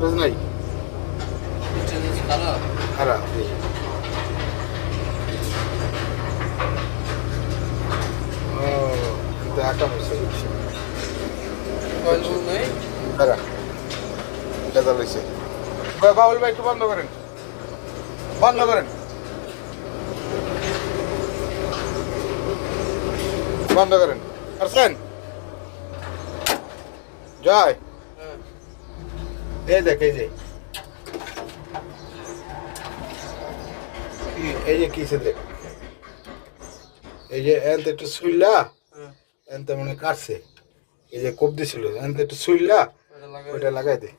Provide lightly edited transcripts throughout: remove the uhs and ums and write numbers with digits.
voltage নাই খারাপ ও দেখা হয়েছে খারাপ এটা চালাইছে বাউল ভাই একটু বন্ধ করেন বন্ধ করেন বন্ধ করেন পারছেন জয় এই দেখ এই যে কিসে দেখ এই যে এনতে একটু শুইলা এনতে মানে কাটছে এই যে কোপ দিছিল এনতে একটু শুইলা ওইটা লাগাই দে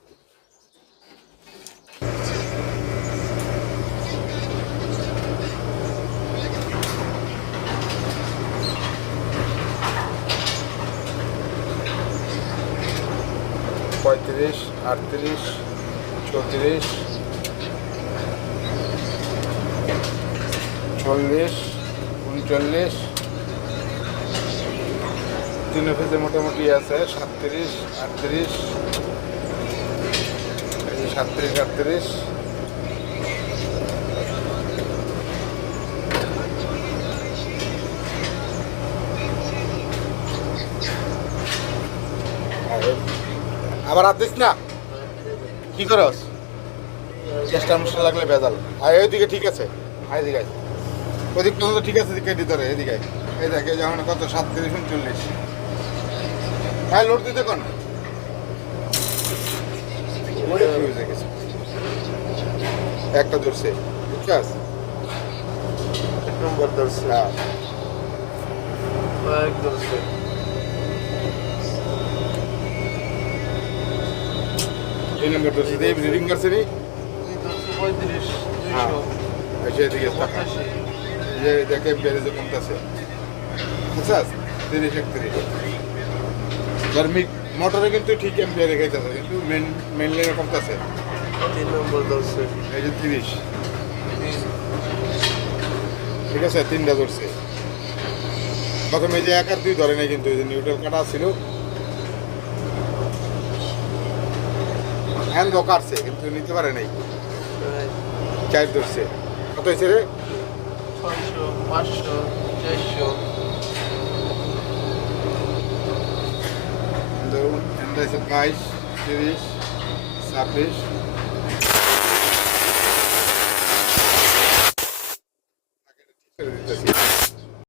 পঁয়ত্রিশ 38 34 40 39 তিন ফেজে মোটামুটি আছে 37 38 37 38 আবার আর দিস না কি করস চেষ্টা মশলা লাগলে ভেজাল আর এইদিকে ঠিক আছে এইদিকে ওদিক পর্যন্ত ঠিক আছে দিকে দিতে এদিকে এই দেখে যেমন কত 37 39 ভাই লোড দিতে কোন একটা ধরছে বুঝছাস এক নম্বর ধরছে এক ধরছে এই নম্বর ধরছে এই রিডিং করছে নি 35 200 আচ্ছা এদিকে টাকা এই যে দেখে বেড়ে কমতেছে বুঝছাস 30 31 গার্মিক মোটরে কিন্তু ঠিক এম্পিয়ারে খাইতেছে কিন্তু মেন লাইনে কমতেছে 3 নম্বর ধরছে এই যে 30 ঠিক আছে তিনটা ধরছে প্রথমে যে 1 আর 2 ধরে নাই কিন্তু এই যে নিউট্রাল কাটা ছিল হ্যান্ড কাটছে কিন্তু নিতে পারে নাই 4 ধরছে কত হয়েছে রে 600 500 400 ধরুন 22 30 26